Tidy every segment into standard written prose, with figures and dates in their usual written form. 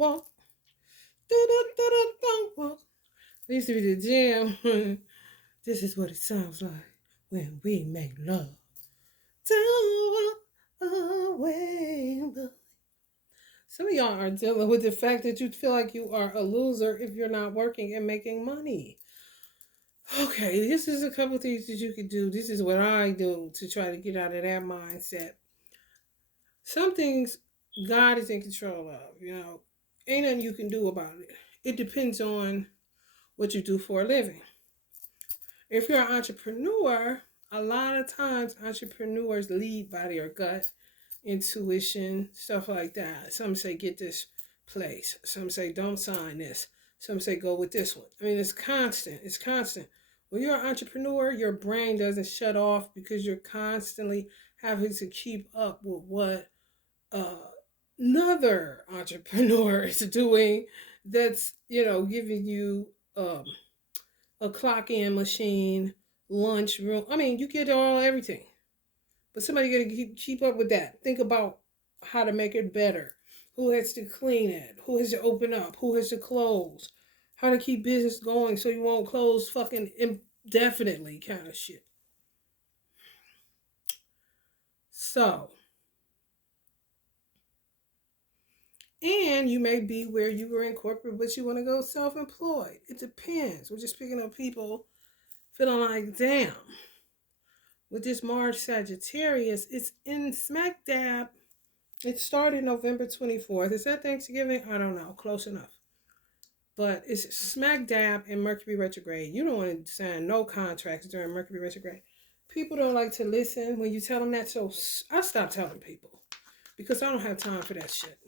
walk. Don't walk. It used to be the jam. This is what it sounds like when we make love. Don't walk away. Some of y'all are dealing with the fact that you feel like you are a loser if you're not working and making money. Okay, this is a couple things that you can do. This is what I do to try to get out of that mindset. Some things God is in control of, ain't nothing you can do about it. It depends on what you do for a living. If you're an entrepreneur, a lot of times entrepreneurs lead by their gut, intuition, stuff like that. Some say get this place. Some say don't sign this. Some say go with this one. I mean, it's constant. It's constant. When you're an entrepreneur, your brain doesn't shut off because you're constantly having to keep up with what uh, another entrepreneur is doing that's, giving you a clock in machine, lunch room. I mean, you get everything. But somebody got to keep up with that. Think about how to make it better. Who has to clean it? Who has to open up? Who has to close? How to keep business going so you won't close fucking indefinitely kind of shit. So, and you may be where you were in corporate, but you want to go self-employed. It depends. We're just picking up people feeling like, damn, with this Mars Sagittarius, it's in smack dab. It started November 24th. Is that Thanksgiving? I don't know. Close enough. But it's smack dab in Mercury retrograde. You don't want to sign no contracts during Mercury retrograde. People don't like to listen when you tell them that, so I stopped telling people because I don't have time for that shit.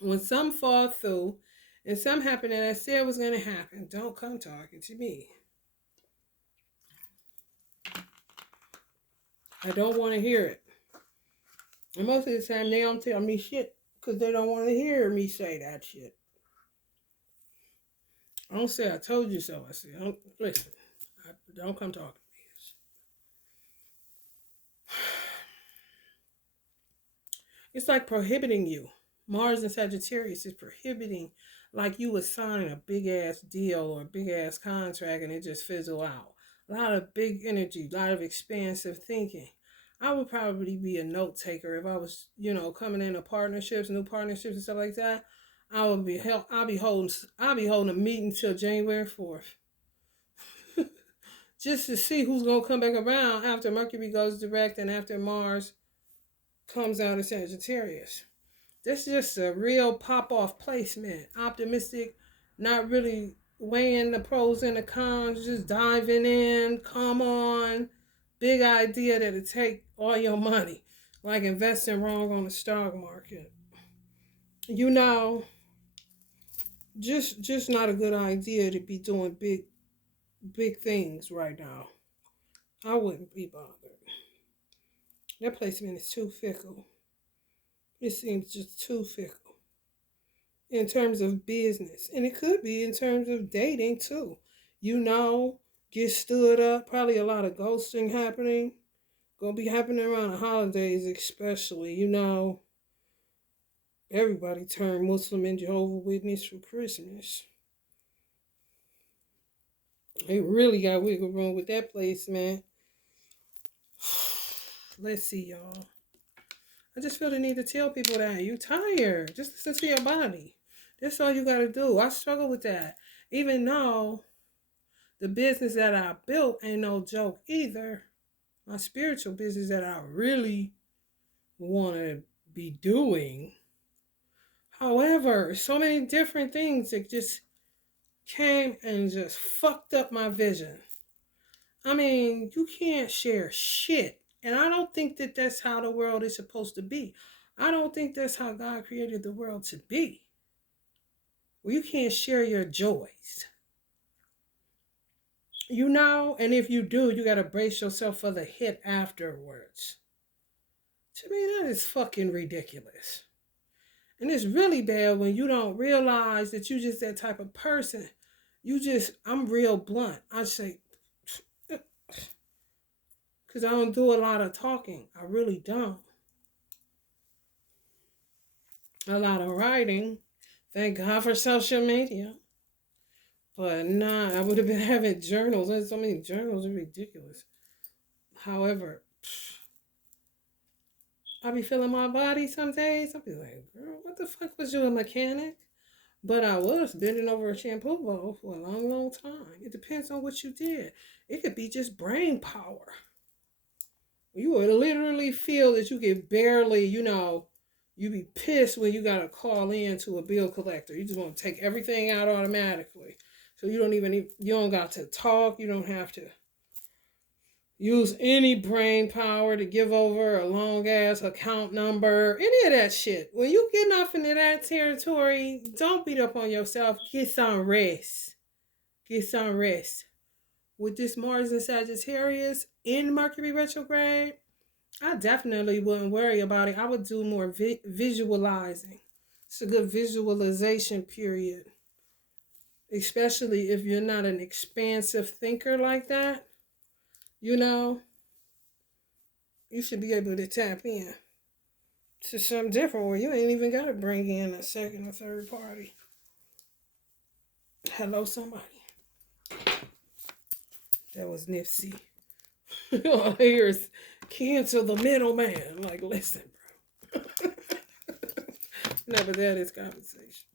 When some fall through and some happen that I said was going to happen, don't come talking to me. I don't want to hear it. And most of the time, they don't tell me shit because they don't want to hear me say that shit. I don't say I told you so. I say, don't listen. Don't come talking to me. It's like prohibiting you. Mars and Sagittarius is prohibiting, like you was signing a big ass deal or a big ass contract and it just fizzle out. A lot of big energy, a lot of expansive thinking. I would probably be a note taker if I was, coming into partnerships, new partnerships and stuff like that. I'll be holding a meeting till January 4th. Just to see who's gonna come back around after Mercury goes direct and after Mars comes out of Sagittarius. That's just a real pop-off placement. Optimistic, not really weighing the pros and the cons, just diving in, come on. Big idea that'll take all your money. Like investing wrong on the stock market. Just not a good idea to be doing big things right now. I wouldn't be bothered. That placement is too fickle. It seems just too fickle in terms of business. And it could be in terms of dating too. Get stood up. Probably a lot of ghosting happening. Gonna be happening around the holidays especially. Everybody turned Muslim and Jehovah's Witness for Christmas. They really got wiggle room with that place, man. Let's see, y'all. I just feel the need to tell people that you tired. Just listen to your body. That's all you gotta do. I struggle with that. Even though the business that I built ain't no joke either. My spiritual business that I really want to be doing. However, so many different things that just came and just fucked up my vision. I mean, you can't share shit. And I don't think that that's how the world is supposed to be. I don't think that's how God created the world to be. Well, you can't share your joys. And if you do, you got to brace yourself for the hit afterwards. To me, that is fucking ridiculous. And it's really bad when you don't realize that you just that type of person. I'm real blunt. I say, because I don't do a lot of talking. I really don't. A lot of writing. Thank God for social media. But nah, I would have been having journals. There's so many journals are ridiculous. However, I be feeling my body some days. I be like, girl, what the fuck was you, a mechanic? But I was bending over a shampoo bowl for a long, long time. It depends on what you did. It could be just brain power. You would literally feel that you could barely, you be pissed when you gotta call in to a bill collector. You just want to take everything out automatically. So you don't got to talk. You don't have to use any brain power to give over a long ass account number, any of that shit. When you getting off into that territory, don't beat up on yourself. Get some rest. Get some rest. With this Mars and Sagittarius in Mercury retrograde, I definitely wouldn't worry about it. I would do more visualizing. It's a good visualization period, especially if you're not an expansive thinker like that. You know, you should be able to tap in to something different where you ain't even got to bring in a second or third party. Hello, somebody. That was Nipsey. All I hear is cancel the middleman. Like, listen, bro. No, but that is conversation.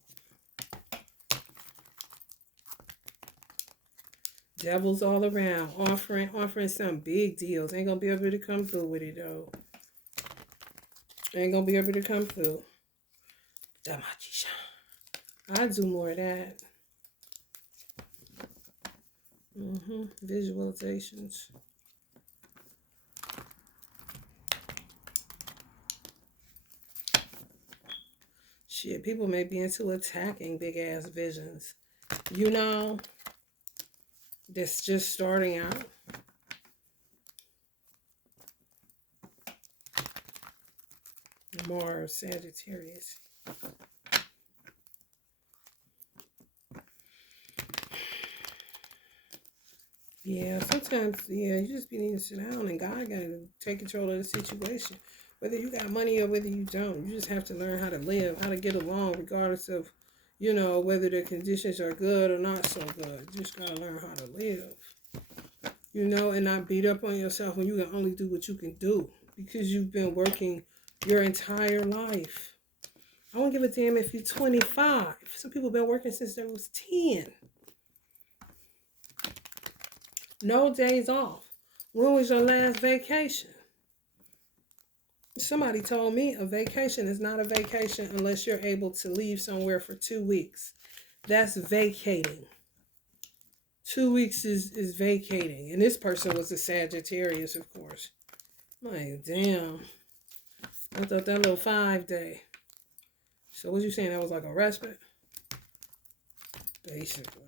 Devils all around, offering some big deals. Ain't gonna be able to come through with it though. Ain't gonna be able to come through. I do more of that. Visualizations. Shit, people may be into attacking big ass visions. That's just starting out. Mars, Sagittarius. Yeah, sometimes, you just be needing to sit down and God got to take control of the situation. Whether you got money or whether you don't, you just have to learn how to live, how to get along, regardless of, whether the conditions are good or not so good. You just got to learn how to live, and not beat up on yourself when you can only do what you can do because you've been working your entire life. I don't give a damn if you're 25. Some people have been working since they was 10. No days off. When was your last vacation? Somebody told me a vacation is not a vacation unless you're able to leave somewhere for 2 weeks. That's vacating. 2 weeks is vacating. And this person was a Sagittarius, of course. Like, damn. I thought that little 5-day. So what you saying? That was like a respite? Basically.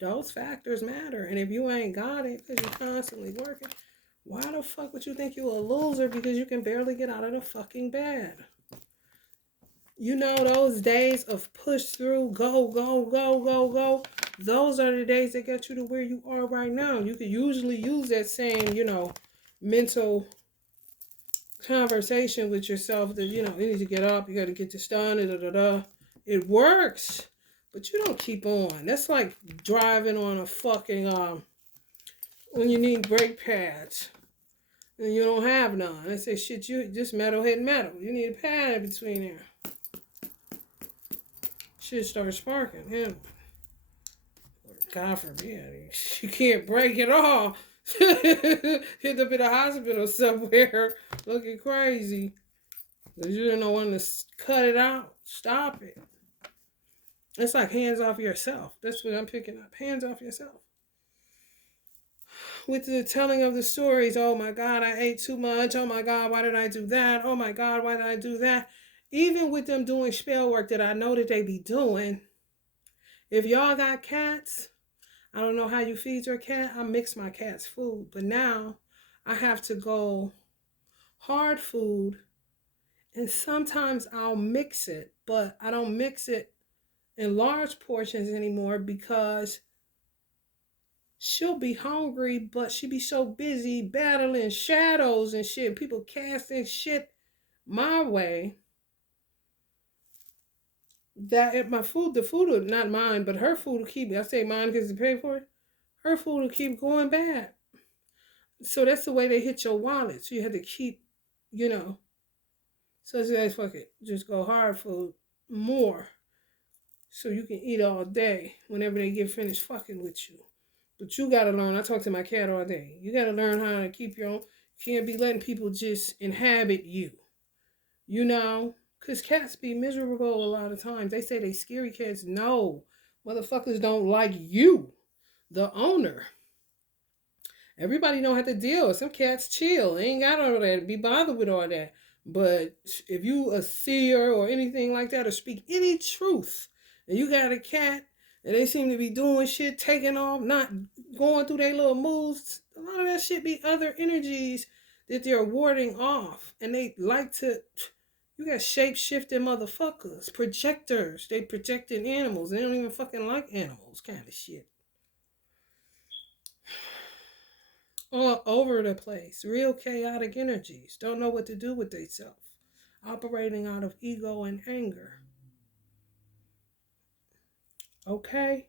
Those factors matter. And if you ain't got it because you're constantly working, why the fuck would you think you're a loser because you can barely get out of the fucking bed? Those days of push through, go, go, go, go, go, those are the days that get you to where you are right now. You could usually use that same, mental conversation with yourself that, you need to get up, you got to get this done, da, da, da. It works. But you don't keep on. That's like driving on a fucking, when you need brake pads and you don't have none. They say, shit, you just metal hitting metal. You need a pad in between there. Shit starts sparking. Yeah. God forbid. You can't break it all. End up in a hospital somewhere looking crazy. Because you didn't know when to cut it out. Stop it. It's like hands off yourself. That's what I'm picking up. Hands off yourself. With the telling of the stories, oh my God, I ate too much. Oh my God, why did I do that? Oh my God, why did I do that? Even with them doing spell work that I know that they be doing, if y'all got cats, I don't know how you feed your cat. I mix my cat's food. But now I have to go hard food. And sometimes I'll mix it. But I don't mix it in large portions anymore because she'll be hungry, but she be so busy battling shadows and shit, people casting shit my way, that if my food, the food will not mine, but her food will keep. I say mine because to pay for it. Her food will keep going bad. So that's the way they hit your wallet. So you have to keep, you know. So it's like fuck it, just go hard food more, so you can eat all day whenever they get finished fucking with you. But you gotta learn. I talk to my cat all day. You gotta learn how to keep your own. You can't be letting people just inhabit you. You know, cause cats be miserable a lot of times. They say they scary cats. No, motherfuckers don't like you, the owner. Everybody don't have to deal. Some cats chill. They ain't got all that. Be bothered with all that. But if you a seer or anything like that, or speak any truth, and you got a cat and they seem to be doing shit, taking off, not going through their little moves, a lot of that shit be other energies that they're warding off. And they like to, you got shape shifting motherfuckers, projectors. They projecting animals. They don't even fucking like animals, kind of shit. All over the place. Real chaotic energies. Don't know what to do with themselves. Operating out of ego and anger. Okay?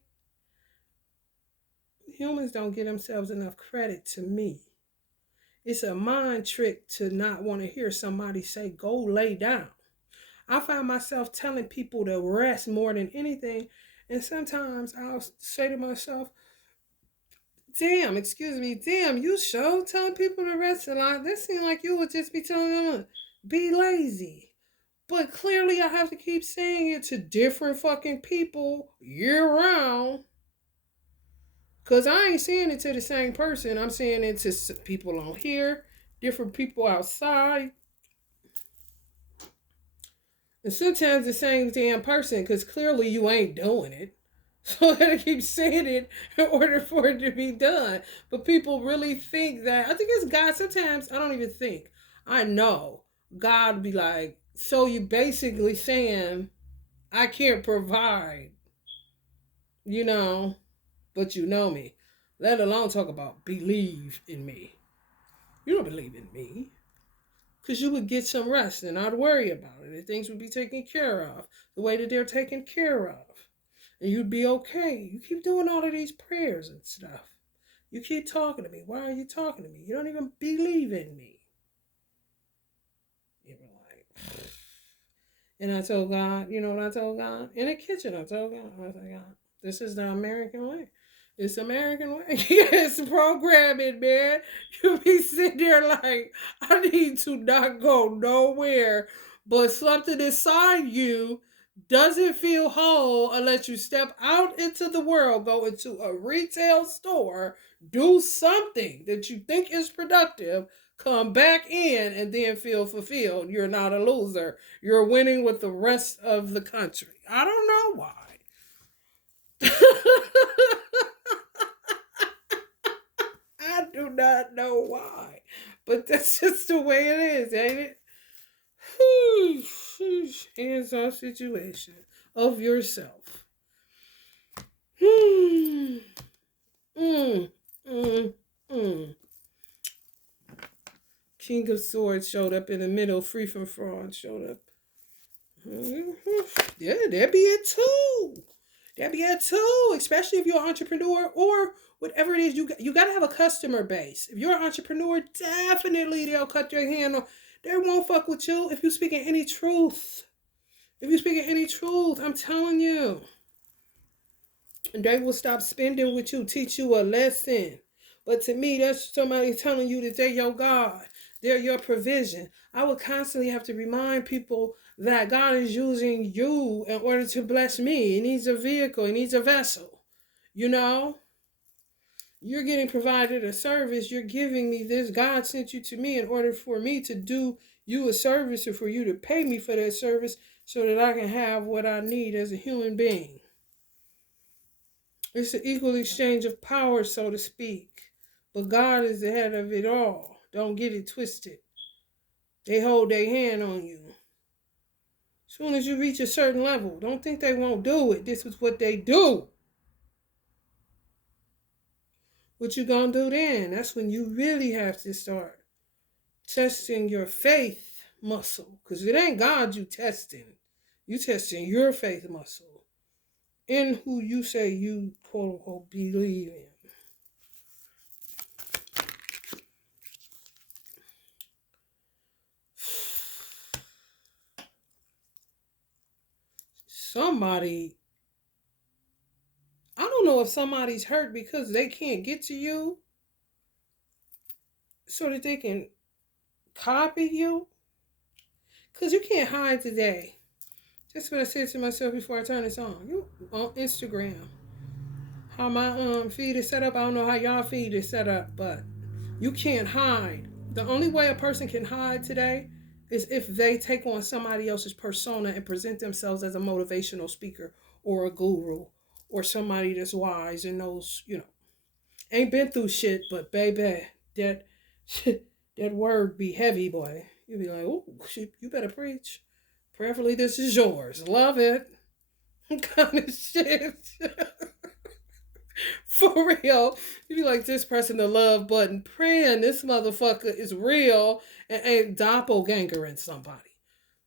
Humans don't give themselves enough credit to me. It's a mind trick to not want to hear somebody say, go lay down. I find myself telling people to rest more than anything. And sometimes I'll say to myself, damn, excuse me, damn, you sure telling people to rest a lot. This seems like you would just be telling them to be lazy. But clearly I have to keep saying it to different fucking people year round. Because I ain't saying it to the same person. I'm saying it to people on here, different people outside. And sometimes the same damn person, because clearly you ain't doing it. So I gotta keep saying it in order for it to be done. But people really think that, I think it's God. Sometimes I don't even think. I know. God be like, so you basically saying, I can't provide, you know, but you know me. Let alone talk about believe in me. You don't believe in me. Because you would get some rest and not worry about it. And things would be taken care of the way that they're taken care of. And you'd be okay. You keep doing all of these prayers and stuff. You keep talking to me. Why are you talking to me? You don't even believe in me. You were like, and I told God, you know what I told God? In the kitchen, I told God, I said, God, this is the American way. It's American way. It's programming, man. You be sitting there like, I need to not go nowhere, but something inside you doesn't feel whole unless you step out into the world, go into a retail store, do something that you think is productive, come back in, and then feel fulfilled. You're not a loser. You're winning with the rest of the country. I don't know why. I do not know why. But that's just the way it is, ain't it? Hands-on situation of yourself. Mm, mm, mm. King of Swords showed up in the middle. Free from fraud showed up. Yeah, that'd be it too. That'd be it too. Especially if you're an entrepreneur or whatever it is. You got to have a customer base. If you're an entrepreneur, definitely they'll cut your hand off. They won't fuck with you if you speaking any truth. If you speaking any truth, I'm telling you. And they will stop spending with you, teach you a lesson. But to me, that's somebody telling you that they're your God. They're your provision. I would constantly have to remind people that God is using you in order to bless me. He needs a vehicle. He needs a vessel. You know? You're getting provided a service. You're giving me this. God sent you to me in order for me to do you a service or for you to pay me for that service so that I can have what I need as a human being. It's an equal exchange of power, so to speak. But God is the head of it all. Don't get it twisted. They hold their hand on you. As soon as you reach a certain level, don't think they won't do it. This is what they do. What you gonna do then? That's when you really have to start testing your faith muscle. Because it ain't God you testing. You testing your faith muscle in who you say you quote unquote believe in. Somebody, I don't know if somebody's hurt because they can't get to you so that they can copy you. Because you can't hide today. That's what I said to myself before I turned this on. You on Instagram. How my feed is set up, I don't know how y'all feed is set up, but you can't hide. The only way a person can hide today is if they take on somebody else's persona and present themselves as a motivational speaker or a guru or somebody that's wise and knows, ain't been through shit, but baby, that that word be heavy, boy. You be like, oh, you better preach. Prayerfully, this is yours. Love it. Kind of shit. For real. You be like this pressing the love button, praying this motherfucker is real and ain't doppelgangering somebody.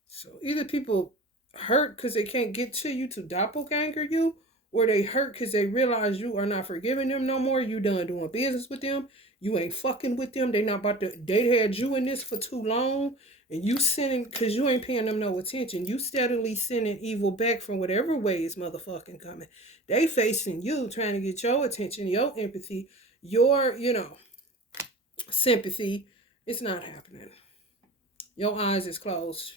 So either people hurt because they can't get to you to doppelganger you, or they hurt because they realize you are not forgiving them no more. You done doing business with them. You ain't fucking with them. They not about to. They had you in this for too long, and you sending because you ain't paying them no attention. You steadily sending evil back from whatever way is motherfucking coming. They facing you, trying to get your attention, your empathy, your sympathy. It's not happening. Your eyes is closed.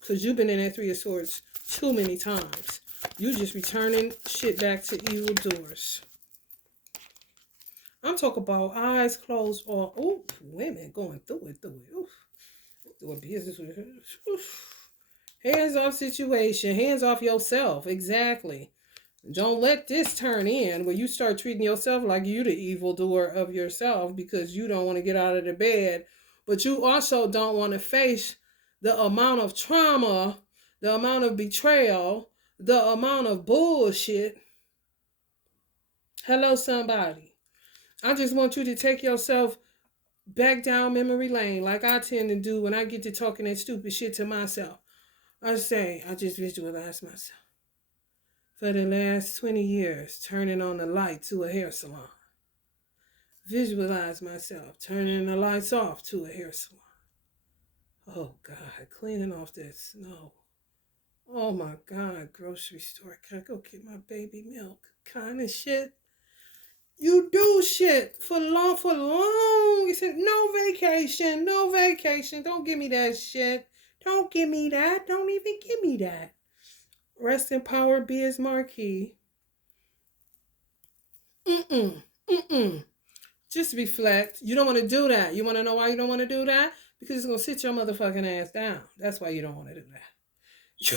Because you've been in that Three of Swords too many times. You just returning shit back to evil doers. I'm talking about eyes closed or, women going through it. Oof. Doing business with it. Hands off situation. Hands off yourself. Exactly. Don't let this turn in where you start treating yourself like you the evildoer of yourself because you don't want to get out of the bed. But you also don't want to face the amount of trauma, the amount of betrayal, the amount of bullshit. Hello, somebody. I just want you to take yourself back down memory lane like I tend to do when I get to talking that stupid shit to myself. I just visualize myself for the last 20 years turning on the light to a hair salon. Visualize myself turning the lights off to a hair salon. Oh God, cleaning off that snow. Oh my God, grocery store. Can I go get my baby milk? Kind of shit. You do shit for long. You said no vacation. Don't give me that shit. Don't give me that. Don't even give me that. Rest in power, Biz Marquis. Mm-mm. Just reflect. You don't want to do that. You want to know why you don't want to do that? Because it's going to sit your motherfucking ass down. That's why you don't want to do that.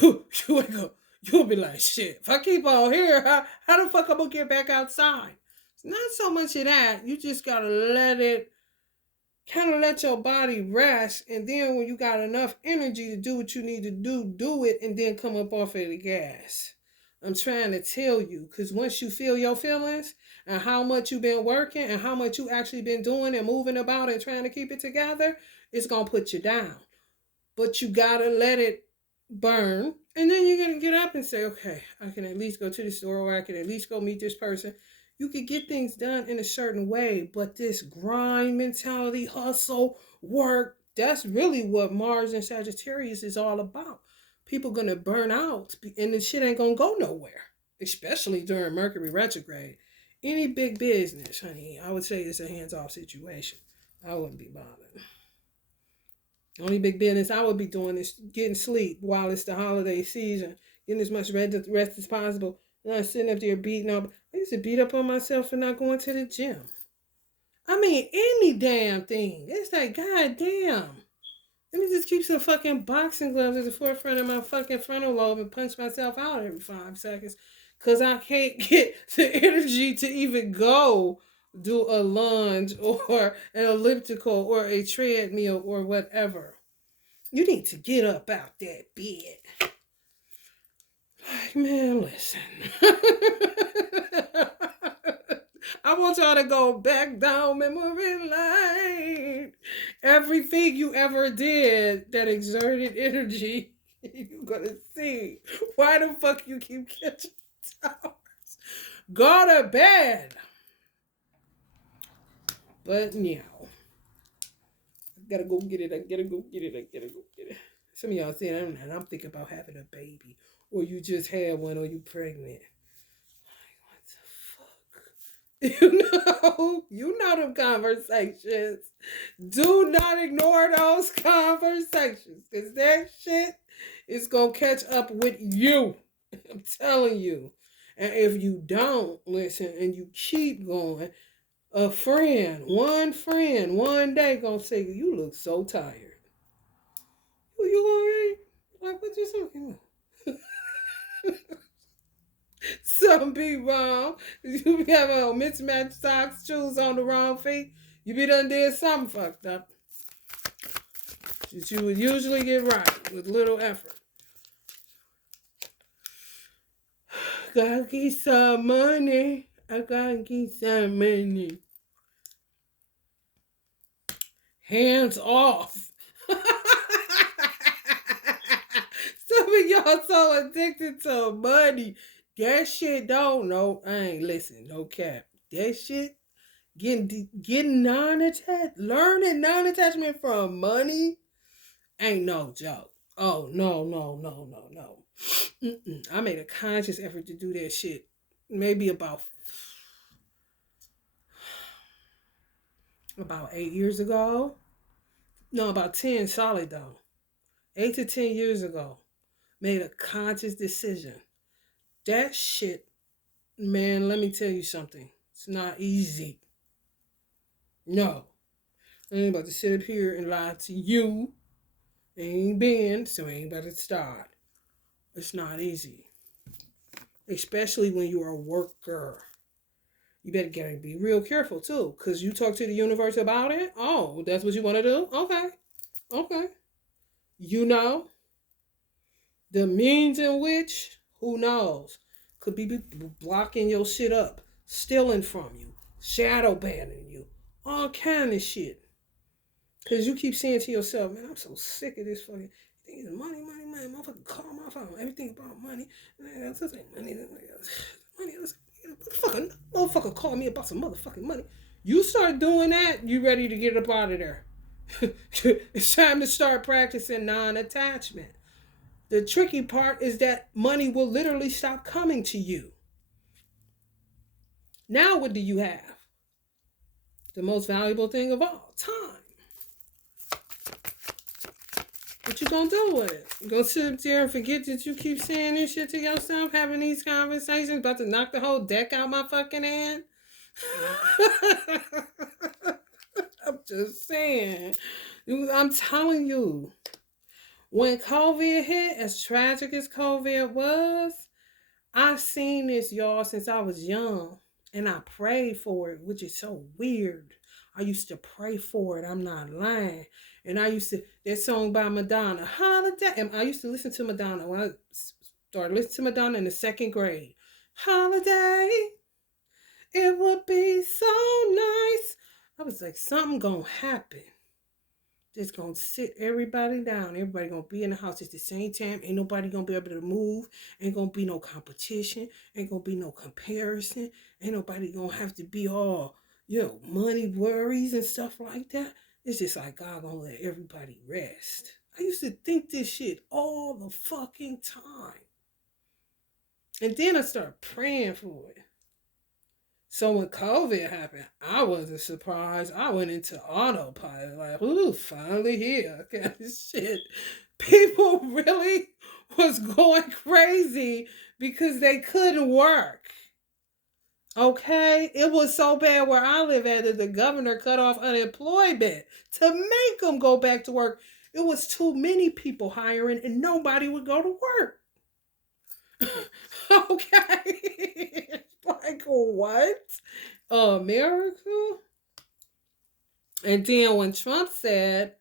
You ain't go. You'll be like, shit, if I keep on here, how the fuck I'm going to get back outside? It's not so much of that. You just got to let your body rest. And then when you got enough energy to do what you need to do it and then come up off of the gas. I'm trying to tell you, because once you feel your feelings and how much you've been working and how much you actually been doing and moving about and trying to keep it together, it's going to put you down. But you got to let it burn. And then you're going to get up and say, okay, I can at least go to the store or I can at least go meet this person. You could get things done in a certain way, but this grind mentality, hustle, work, that's really what Mars and Sagittarius is all about. People gonna burn out and the shit ain't gonna go nowhere, especially during Mercury retrograde. Any big business, honey, I would say it's a hands-off situation. I wouldn't be bothered. Only big business I would be doing is getting sleep while it's the holiday season, getting as much rest as possible. Not sitting up there beating up. I used to beat up on myself for not going to the gym. I mean, any damn thing. It's like, god damn. Let me just keep some fucking boxing gloves at the forefront of my fucking frontal lobe and punch myself out every 5 seconds. Because I can't get the energy to even go do a lunge or an elliptical or a treadmill or whatever. You need to get up out that bed. Like, man, listen. I want y'all to go back down memory lane. Everything you ever did that exerted energy, you're gonna see. Why the fuck you keep catching towers? Go to bed. But yeah, I gotta go get it. I gotta go get it. I gotta go get it. Some of y'all saying, I'm thinking about having a baby, or you just had one, or you pregnant. What the fuck? You know them conversations. Do not ignore those conversations, because that shit is gonna catch up with you. I'm telling you. And if you don't listen and you keep going, a friend, one day gonna say, you look so tired. You alright? Like, what you talking about? Something be wrong. You be having mismatched socks, shoes on the wrong feet. You be done did something fucked up that you would usually get right with little effort. Gotta get some money. I gotta get some money. Hands off. Some of y'all so addicted to money. That shit don't know. I ain't listen, no cap. That shit getting non-attached, learning non-attachment from money ain't no joke. Oh no. I made a conscious effort to do that shit. Maybe about 8 years ago. No, about 10 solid though. 8 to 10 years ago. Made a conscious decision. That shit, man, let me tell you something. It's not easy. No. I ain't about to sit up here and lie to you. Ain't been, so ain't about to start. It's not easy. Especially when you're a worker. You better be real careful too. Because you talk to the universe about it. Oh, that's what you want to do? Okay. You know, the means in which, who knows, could be blocking your shit up, stealing from you, shadow banning you, all kind of shit. Because you keep saying to yourself, man, I'm so sick of this fucking thing. Is money, motherfucker, call my phone, everything about money. Money. Motherfucker call me about some motherfucking money. You start doing that, you ready to get up out of there. It's time to start practicing non-attachment. The tricky part is that money will literally stop coming to you. Now what do you have? The most valuable thing of all, time. What you gonna do with it? You gonna sit up there and forget that you keep saying this shit to yourself, having these conversations, about to knock the whole deck out my fucking hand? I'm just saying. I'm telling you. When COVID hit, as tragic as COVID was, I've seen this, y'all, since I was young. And I prayed for it, which is so weird. I used to pray for it. I'm not lying. And I used to, that song by Madonna, Holiday. And I used to listen to Madonna when I started listening to Madonna in the second grade. Holiday, it would be so nice. I was like, something gonna happen. Just gonna sit everybody down. Everybody gonna be in the house at the same time. Ain't nobody gonna be able to move. Ain't gonna be no competition. Ain't gonna be no comparison. Ain't nobody gonna have to be all, money worries and stuff like that. It's just like God gonna let everybody rest. I used to think this shit all the fucking time. And then I started praying for it. So when COVID happened, I wasn't surprised. I went into autopilot, like, ooh, finally here. Kind of shit. People really was going crazy because they couldn't work. Okay? It was so bad where I live at that the governor cut off unemployment to make them go back to work. It was too many people hiring and nobody would go to work. Okay. Like, what? America? And then when Trump said,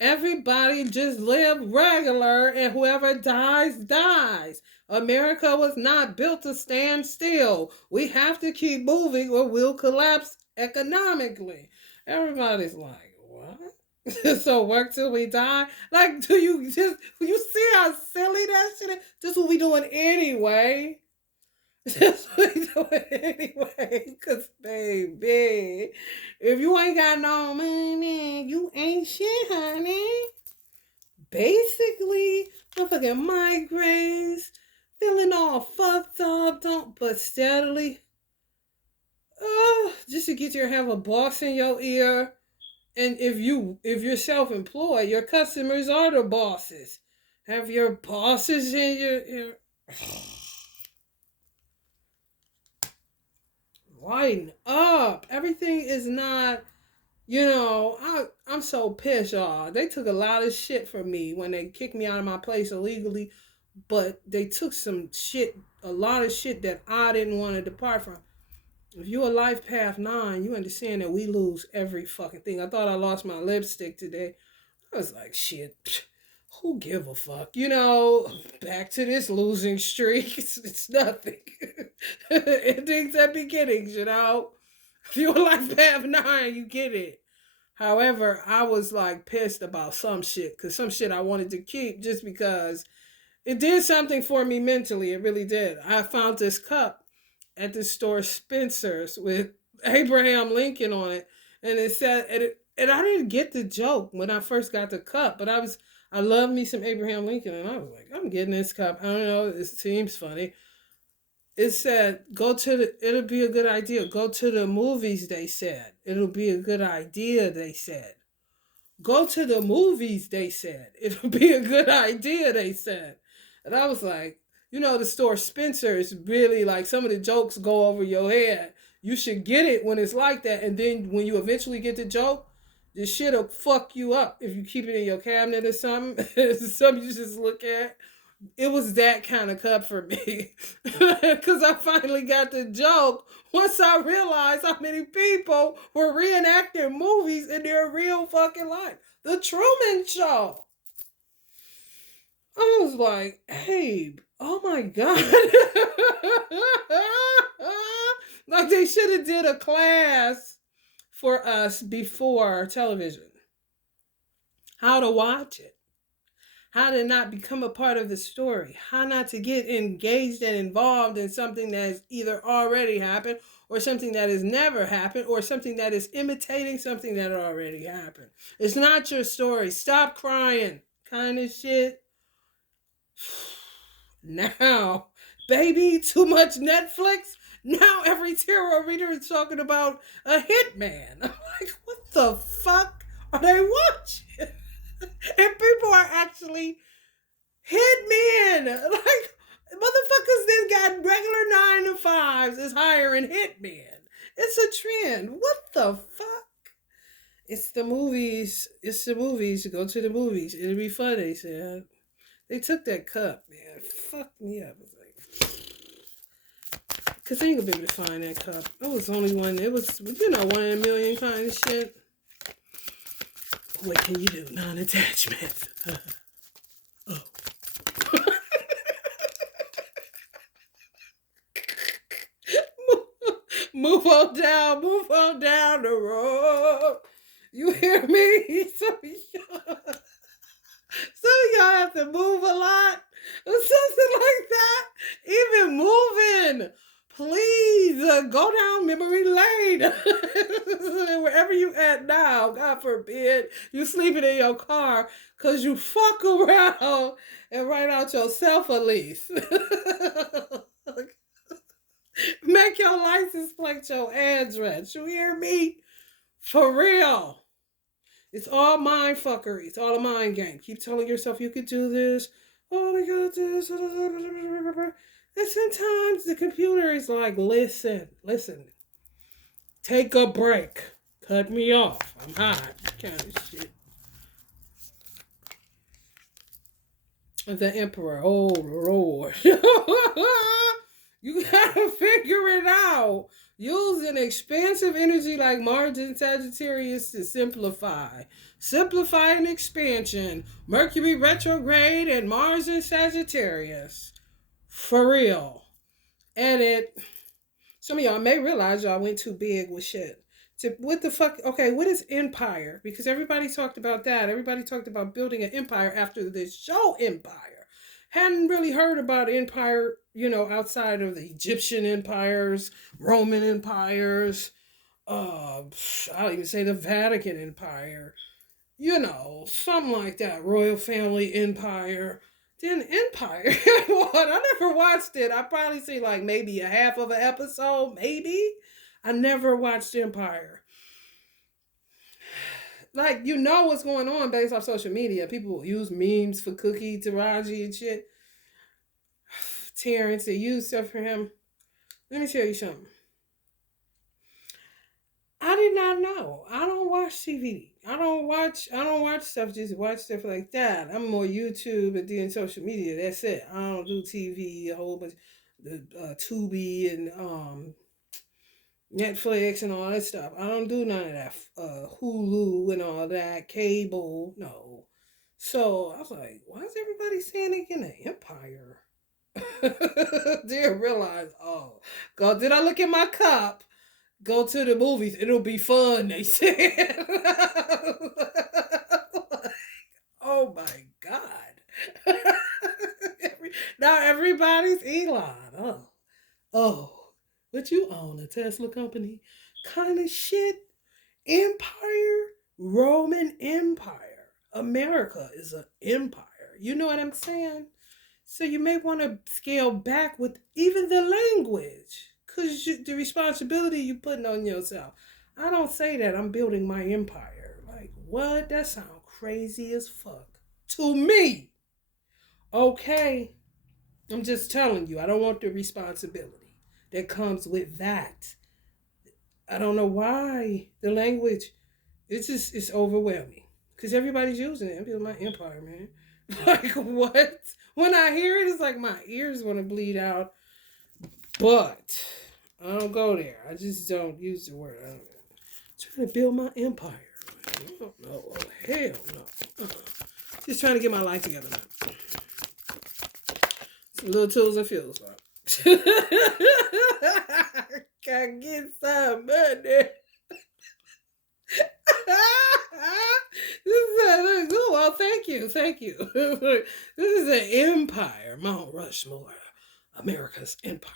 Everybody just live regular, and whoever dies, dies. America was not built to stand still. We have to keep moving or we'll collapse economically. Everybody's like, what? So work till we die? Like, you see how silly that shit is? This is what we doing anyway. That's what we doing anyway. Cause baby, if you ain't got no money, you ain't shit, honey. Basically, motherfucking migraines, feeling all fucked up, don't but steadily. Just to get your have a boss in your ear. And if you're self-employed, your customers are the bosses. Have your bosses in your ear. Lighten up. Everything is not, I'm so pissed, y'all. They took a lot of shit from me when they kicked me out of my place illegally, but they took a lot of shit that I didn't want to depart from. If you're a life path 9, you understand that we lose every fucking thing. I thought I lost my lipstick today. I was like, shit, who give a fuck? Back to this losing streak. It's nothing. Endings and beginnings, If you're a life path 9, you get it. However, I was like pissed about some shit, because some shit I wanted to keep just because it did something for me mentally. It really did. I found this cup at the store Spencer's with Abraham Lincoln on it, and it said, and I didn't get the joke when I first got the cup, but I love me some Abraham Lincoln, and I was like, I'm getting this cup. I don't know, it seems funny. It said, it'll be a good idea. Go to the movies, they said. It'll be a good idea, they said. Go to the movies, they said. It'll be a good idea, they said. And I was like, the store Spencer is really like, some of the jokes go over your head. You should get it when it's like that. And then when you eventually get the joke, this shit'll fuck you up if you keep it in your cabinet or something. Something you just look at. It was that kind of cup for me. Because I finally got the joke once I realized how many people were reenacting movies in their real fucking life. The Truman Show. I was like, hey, oh my God. Like they should have did a class for us before television. How to watch it. How to not become a part of the story. How not to get engaged and involved in something that has either already happened or something that has never happened or something that is imitating something that already happened. It's not your story. Stop crying. Kind of shit. Now, baby, too much Netflix. Now every tarot reader is talking about a hitman. I'm like, what the fuck are they watching? And people are actually hitmen. Like, motherfuckers then got regular 9 to 5s is hiring hitmen. It's a trend. What the fuck? It's the movies. It's the movies. Go to the movies. It'll be fun, they said. They took that cup, man. It fucked me up. It's like, because I ain't gonna be able to find that cup. It was only one. It was, 1 in a million kind of shit. What can you do? Non-attachment. Oh. Move on down the road. You hear me? Some of y'all have to move a lot or something like that. Even moving. Please go down memory lane. Wherever you at now, God forbid, you sleeping in your car because you fuck around and write out yourself a lease. Make your license plate your address. You hear me? For real. It's all mind fuckery. It's all a mind game. Keep telling yourself you could do this. Oh, we got this. And sometimes the computer is like, listen. Take a break. Cut me off. I'm hot. Kind of shit. The Emperor. Oh, Lord. You gotta figure it out. Using expansive energy like Mars and Sagittarius to simplify. Simplify and expansion. Mercury retrograde and Mars and Sagittarius. For real. Edit. Some of y'all may realize y'all went too big with shit. What the fuck? Okay, what is empire? Because everybody talked about that. Everybody talked about building an empire after this show Empire. Hadn't really heard about empire, outside of the Egyptian empires, Roman empires, I'll even say the Vatican Empire, something like that, Royal Family Empire. Then Empire, what? I never watched it. I probably seen like maybe a half of an episode, maybe. I never watched Empire. Like, what's going on based off social media. People use memes for Cookie, Taraji, and shit. Terrence, they use stuff for him. Let me tell you something. I did not know. I don't watch TV. I don't watch stuff, just watch stuff like that. I'm more YouTube and then social media. That's it. I don't do TV, a whole bunch, the Tubi and Netflix and all that stuff. I don't do none of that. Hulu and all that, cable, no. So I was like, why is everybody saying they get an empire? Didn't realize, God, did I look in my cup? Go to the movies. It'll be fun, they said. Oh my God. Now everybody's Elon. Oh. But you own a Tesla company? Kind of shit. Empire? Roman Empire. America is an empire. You know what I'm saying? So you may want to scale back with even the language. Because the responsibility you putting on yourself. I don't say that I'm building my empire. Like, what? That sounds crazy as fuck. To me. Okay. I'm just telling you. I don't want the responsibility that comes with that. I don't know why. The language, it's overwhelming. Because everybody's using it. I'm building my empire, man. Like, what? When I hear it, it's like my ears want to bleed out. But I don't go there. I just don't use the word. I'm trying to build my empire. I don't know. Oh, hell no. Just trying to get my life together now. Some little tools and fuels. Can get some money. Well, thank you. This is an empire, Mount Rushmore, America's empire.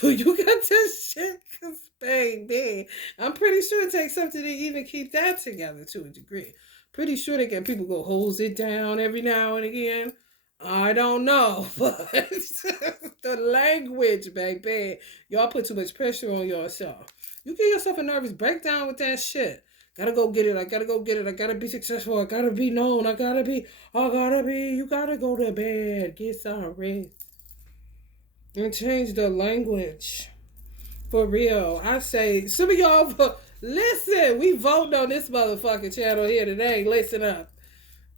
Do you got this shit? Cause baby, I'm pretty sure it takes something to even keep that together to a degree. Pretty sure they get people go hose it down every now and again. I don't know, but the language, baby, y'all put too much pressure on yourself. You give yourself a nervous breakdown with that shit. Gotta go get it. I gotta be successful. I gotta be known. You gotta go to bed. Get some rest. And change the language. For real. I say, some of y'all, listen, we voting on this motherfucking channel here today. Listen up.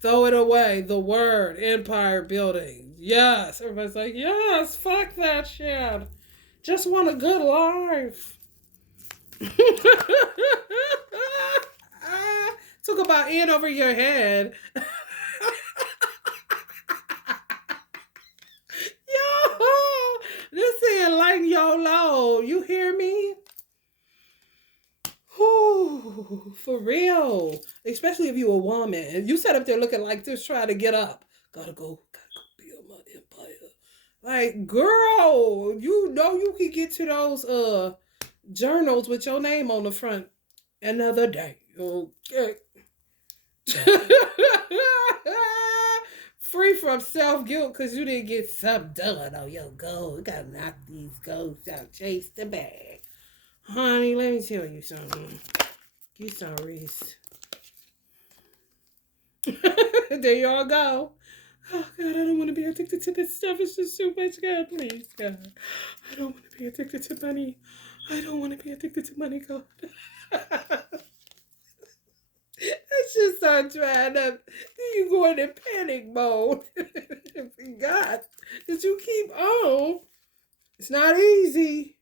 Throw it away. The word empire building. Yes. Everybody's like, yes, fuck that shit. Just want a good life. Talk about in over your head. Yo, this is lighten your load. You hear me? Ooh, for real. Especially if you a woman. And you sat up there looking like this, trying to get up. Gotta go build my empire. Like, girl, you know you can get to those journals with your name on the front another day. Okay. Free from self-guilt because you didn't get something done on your goal. You gotta knock these goals out. Chase the bag. Honey, let me tell you something. Get some rest. There y'all go. Oh, God, I don't want to be addicted to this stuff. It's just too much. God, please, God. I don't want to be addicted to money. I don't want to be addicted to money, God. It's just start drying up. Then you go into panic mode. God, that you keep on. It's not easy.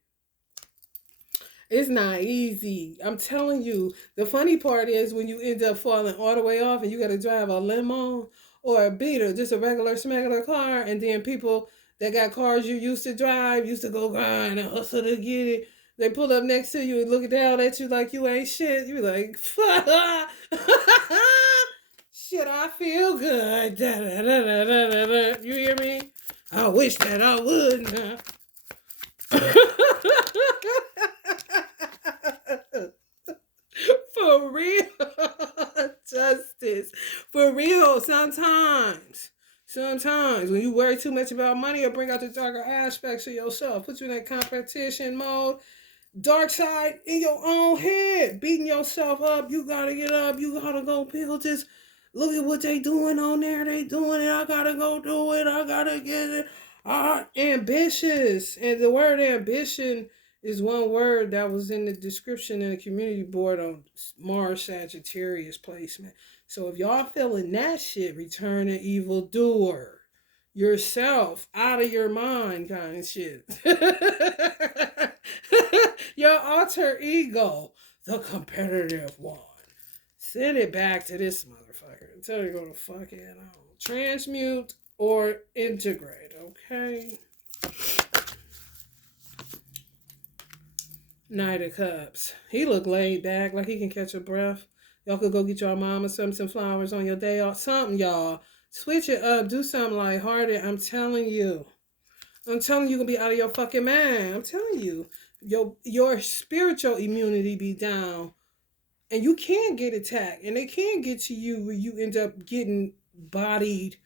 It's not easy. I'm telling you. The funny part is when you end up falling all the way off and you got to drive a limo or a beater, just a regular smuggler car, and then people that got cars you used to drive, used to go grind and hustle to get it. They pull up next to you and look down at you like you ain't shit. You like, shit, I feel good. Da, da, da, da, da, da, da. You hear me? I wish that I would now. For real. Justice. For real. Sometimes when you worry too much about money or bring out the darker aspects of yourself, put you in that competition mode, dark side in your own head, beating yourself up. You gotta get up. You gotta go build this. Look at what they doing on there. They doing it. I gotta go do it. I gotta get it. Ambitious. And the word ambition is one word that was in the description in the community board on Mars Sagittarius placement. So if y'all feeling that shit, return an evil doer. Yourself out of your mind kind of shit. Your alter ego, the competitive one. Send it back to this motherfucker until you go to fuck it on. Transmute or integrate, okay? Knight of Cups. He look laid back, like he can catch a breath. Y'all could go get your mama some flowers on your day off. Something, y'all. Switch it up. Do something lighthearted. I'm telling you. I'm telling you, you're gonna be out of your fucking mind. I'm telling you. Your spiritual immunity be down. And you can get attacked. And they can get to you where you end up getting bodied,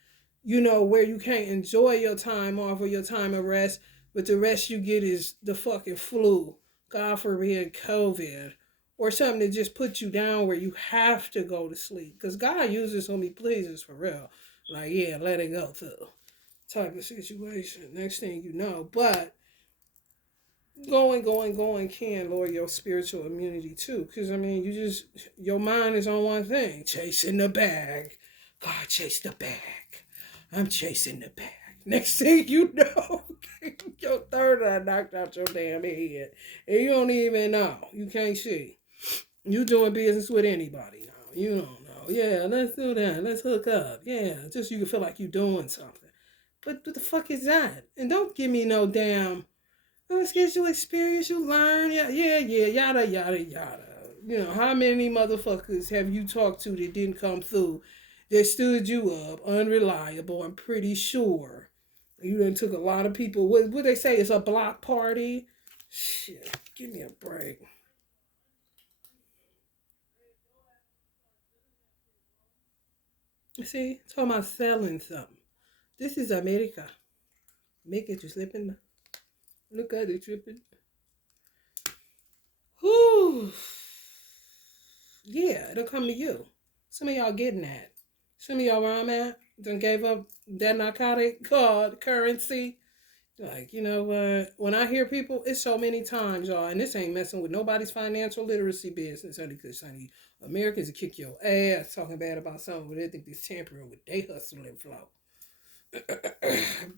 where you can't enjoy your time off or your time of rest. But the rest you get is the fucking flu. God forbid, COVID. Or something that just puts you down where you have to go to sleep. Because God uses whom he pleases for real. Like, yeah, let it go too. Type of situation. Next thing you know. But going can lower your spiritual immunity too. Because, I mean, your mind is on one thing. Chasing the bag. God, chase the bag. I'm chasing the bag. Next thing you know, your third eye knocked out your damn head. And you don't even know. You can't see. You doing business with anybody now. You don't know. Yeah, let's do that. Let's hook up. Yeah, just you can feel like you doing something. But what the fuck is that? And don't give me no damn, let's get you experience, you learn. Yeah, yada, yada, yada. How many motherfuckers have you talked to that didn't come through, that stood you up, unreliable, I'm pretty sure. You done took a lot of people. What they say? It's a block party? Shit, give me a break. See, talking about selling something. This is America. Make it you slipping. Look at it tripping. Whew. Yeah, it'll come to you. Some of y'all getting that. Some of y'all where I'm at done gave up that narcotic called currency. Like, you know what? When I hear people, it's so many times, y'all, and this ain't messing with nobody's financial literacy business, honey, because, honey, Americans will kick your ass talking bad about something where they think it's temporary with they hustle and flow.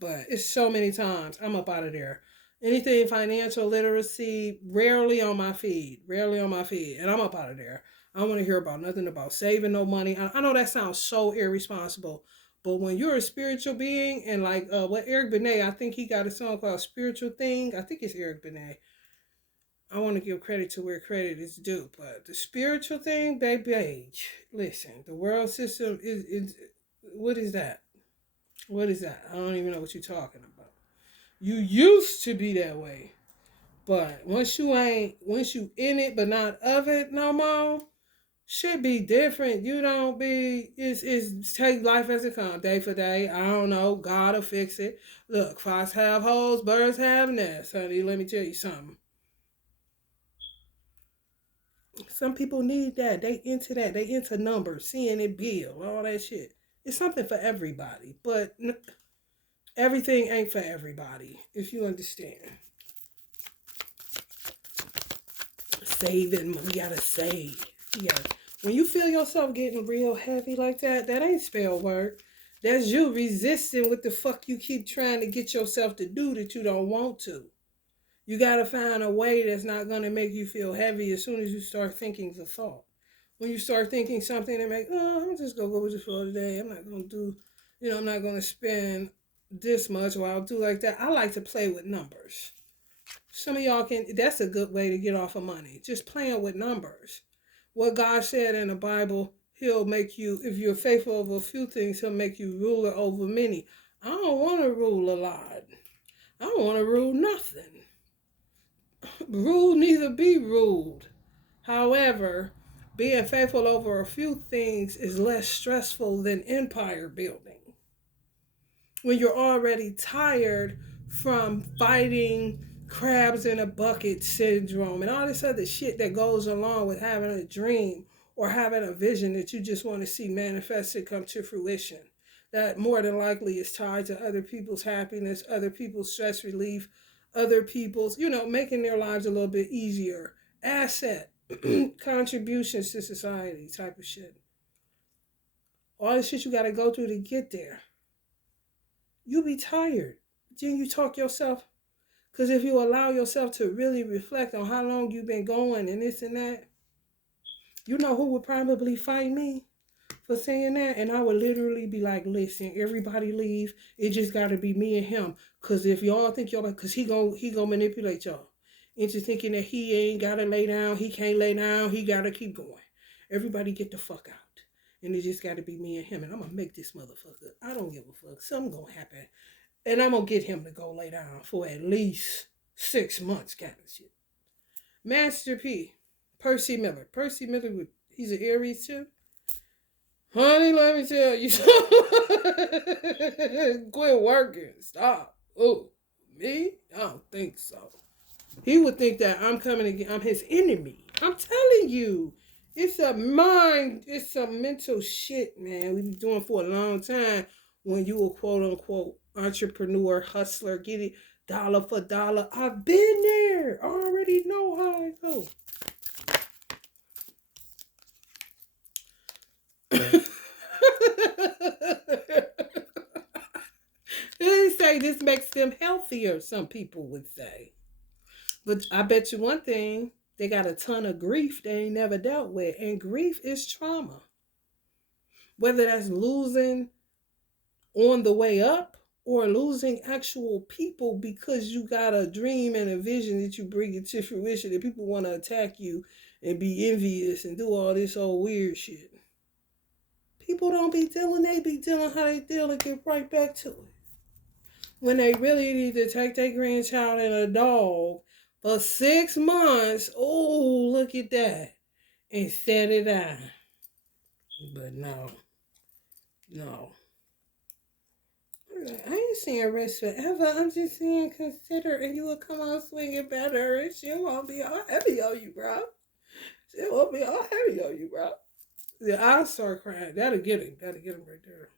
But it's so many times I'm up out of there. Anything financial literacy, rarely on my feed, and I'm up out of there. I don't want to hear about nothing about saving no money. I know that sounds so irresponsible, but when you're a spiritual being, and like what Eric Benet, I think he got a song called "Spiritual Thing." I think it's Eric Benet. I want to give credit to where credit is due, but the spiritual thing, baby, listen, the world system is what is that? What is that? I don't even know what you're talking about. You used to be that way. But once you in it but not of it no more, should be different. You don't be, it's take life as it comes, day for day. I don't know. God'll fix it. Look, fox have holes, birds have nests, honey. Let me tell you something. Some people need that. They into that. They into numbers, seeing it bill, all that shit. It's something for everybody, but everything ain't for everybody, if you understand. Saving, we gotta save. Yeah. When you feel yourself getting real heavy like that, that ain't spell work. That's you resisting what the fuck you keep trying to get yourself to do that you don't want to. You got to find a way that's not going to make you feel heavy as soon as you start thinking the thought. When you start thinking something that make, oh, I'm just going to go with the flow today. I'm not going to do, I'm not going to spend this much or I'll do like that. I like to play with numbers. Some of y'all that's a good way to get off of money. Just playing with numbers. What God said in the Bible, He'll make you, if you're faithful over a few things, He'll make you ruler over many. I don't want to rule a lot. I don't want to rule nothing. Rule neither be ruled. However, being faithful over a few things is less stressful than empire building. When you're already tired from fighting crabs in a bucket syndrome and all this other shit that goes along with having a dream or having a vision that you just want to see manifested come to fruition. That more than likely is tied to other people's happiness, other people's stress relief, other people's, making their lives a little bit easier. Asset, contributions to society type of shit. All the shit you got to go through to get there. You'll be tired. Then you talk yourself. Because if you allow yourself to really reflect on how long you've been going and this and that, you know who would probably fight me for saying that? And I would literally be like, listen, everybody leave. It just got to be me and him. Because if y'all think y'all, because he gonna manipulate y'all into thinking that he ain't got to lay down. He can't lay down. He got to keep going. Everybody get the fuck out. And it just got to be me and him. And I'm going to make this motherfucker. I don't give a fuck. Something going to happen. And I'm going to get him to go lay down for at least 6 months kind of shit. Master P. Percy Miller. Percy Miller, he's an Aries too. Honey, let me tell you something. Quit working. Stop. Oh, me? I don't think so. He would think that I'm coming again. I'm his enemy. I'm telling you. It's a mental shit, man. We've been doing for a long time when you a quote unquote entrepreneur, hustler, get it dollar for dollar. I've been there. I already know how it goes. They say this makes them healthier, some people would say. But I bet you one thing, they got a ton of grief they ain't never dealt with. And grief is trauma. Whether that's losing on the way up or losing actual people because you got a dream and a vision that you bring into fruition and people want to attack you and be envious and do all this old weird shit. People don't be dealing, they be dealing how they deal and get right back to it. When they really need to take their grandchild and a dog for 6 months, oh, look at that, and set it down. But no. I ain't saying rest forever. I'm just saying consider and you will come out swinging better and she won't be all heavy on you, bro. She won't be all heavy on you, bro. Yeah, I'll start crying. That'll get him. That'll get him right there.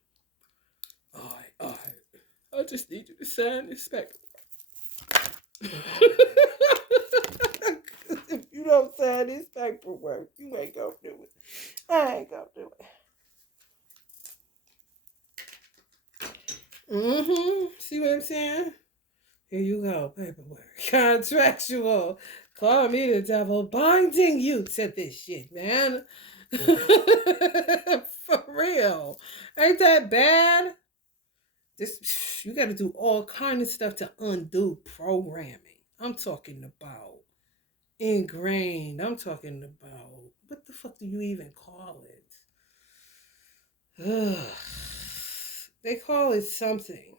All right. I just need you to sign this paper. If you don't sign this paperwork, you ain't gonna do it. I ain't gonna do it. See what I'm saying? Here you go, paperwork. Contractual. Call me the devil binding you to this shit, man. For real. Ain't that bad? You got to do all kind of stuff to undo programming. I'm talking about ingrained. I'm talking about, what the fuck do you even call it? They call it something.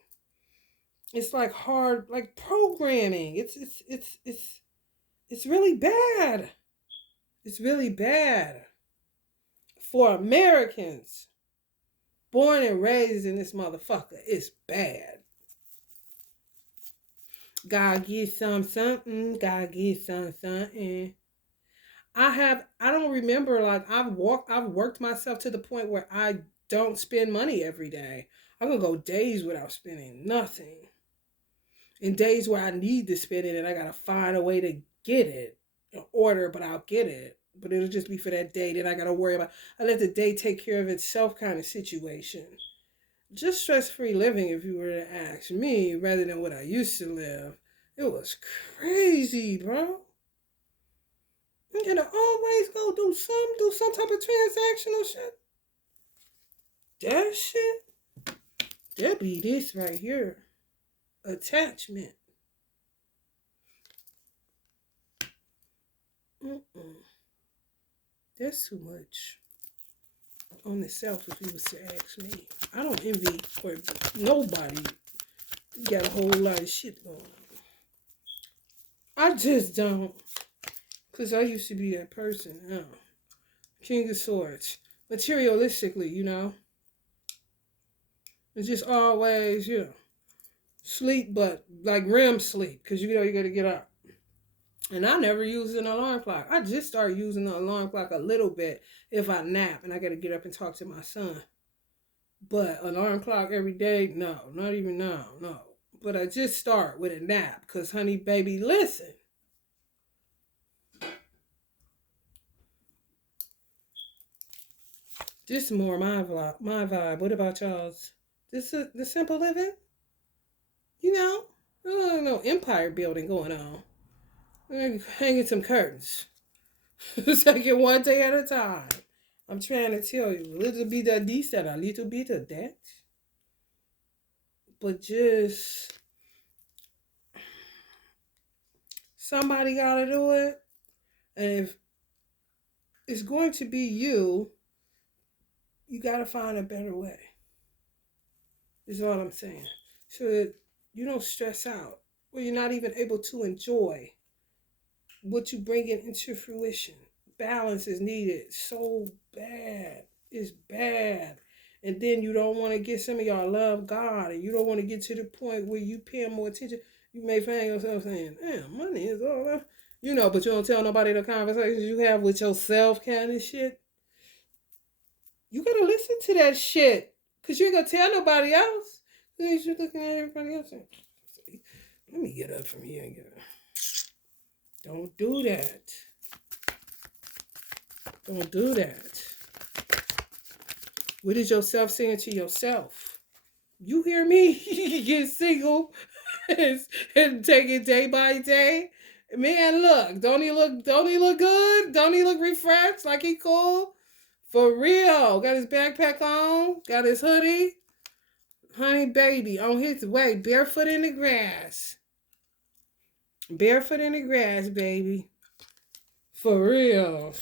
It's like hard, like programming. It's really bad. It's really bad for Americans born and raised in this motherfucker. It's bad. Gotta get something. Gotta get something. I don't remember, like, I've worked myself to the point where I don't spend money every day. I can go days without spending nothing. And days where I need to spend it and I gotta find a way to get it. Order, but I'll get it. But it'll just be for that day. Then I gotta worry about, I let the day take care of itself kind of situation. Just stress-free living, if you were to ask me, rather than what I used to live. It was crazy, bro. You gotta always go do some type of transactional shit. That shit, that be this right here. Attachment. Mm-mm. That's too much on the self if you was to ask me. I don't envy or nobody got a whole lot of shit going on. I just don't. Because I used to be that person. King of Swords. Materialistically, you know. It's just always, sleep, but like REM sleep. Because you got to get up. And I never used an alarm clock. I just started using the alarm clock a little bit if I nap and I got to get up and talk to my son. But alarm clock every day, no, not even now, no. But I just start with a nap because, honey, baby, listen. This is more my vibe. What about y'all's? This is the simple living? You know? No empire building going on. Hanging some curtains. Take it one day at a time. I'm trying to tell you, a little bit of this and a little bit of that. But just somebody gotta do it. And if it's going to be you, you gotta find a better way. Is all I'm saying. So that you don't stress out. Or you're not even able to enjoy what you bring it into fruition. Balance is needed so bad. It's bad. And then you don't want to get some of y'all love God and you don't want to get to the point where you pay more attention. You may find yourself saying, damn, money is all that. But you don't tell nobody the conversations you have with yourself kind of shit. You gotta listen to that shit. Cause you ain't gonna tell nobody else. You're looking at everybody else. Let me get up from here and get up. Don't do that. Don't do that. What is yourself saying to yourself? You hear me? Get single and take it day by day. Man, look, don't he look good? Don't he look refreshed? Like he cool? For real. Got his backpack on, got his hoodie. Honey baby on his way, barefoot in the grass. Barefoot in the grass, baby. For real.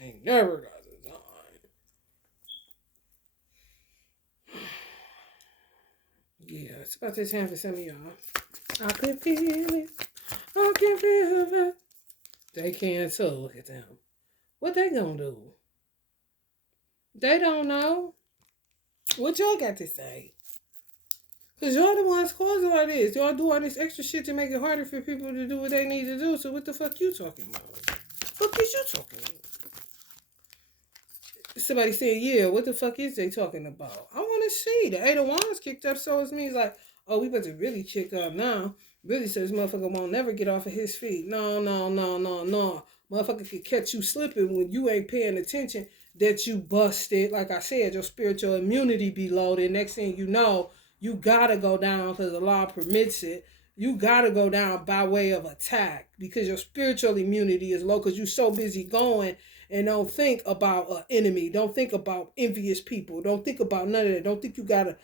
Ain't never got the time. Yeah, it's about this time for some of y'all. I can feel it. I can feel it. They can't too. Look at them. What they gonna do? They don't know. What y'all got to say? Because y'all the ones causing all this. Y'all do all this extra shit to make it harder for people to do what they need to do. So what the fuck you talking about? What is you talking about? Somebody saying, yeah, what the fuck is they talking about? I want to see. The 8 of Wands kicked up, so it means like, oh, we about to really kick up now. Really says motherfucker won't never get off of his feet. No. Motherfucker could catch you slipping when you ain't paying attention that you busted. Like I said, your spiritual immunity be low. The next thing you know, you gotta go down because the law permits it. You gotta go down by way of attack because your spiritual immunity is low because you're so busy going and don't think about an enemy. Don't think about envious people. Don't think about none of that. Don't think you gotta,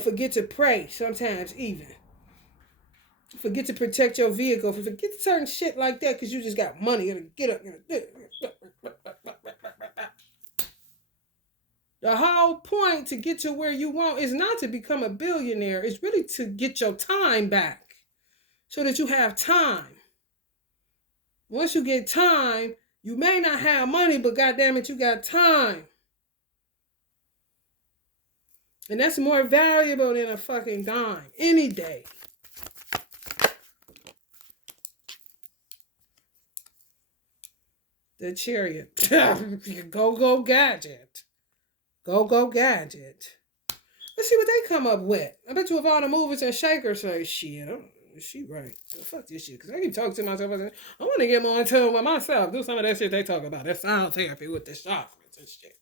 forget to pray sometimes even. Forget to protect your vehicle. Forget certain shit like that because you just got money. You gotta get up. The whole point to get to where you want is not to become a billionaire. It's really to get your time back so that you have time. Once you get time, you may not have money, but goddamn it, you got time. And that's more valuable than a fucking dime any day. The Chariot. Go gadget. Go gadget. Let's see what they come up with. I bet you if all the movers and shakers say, shit, she right. Fuck this shit. Because I can talk to myself. I want to get more in tune with myself. Do some of that shit they talk about. That sound therapy with the chakras and shit.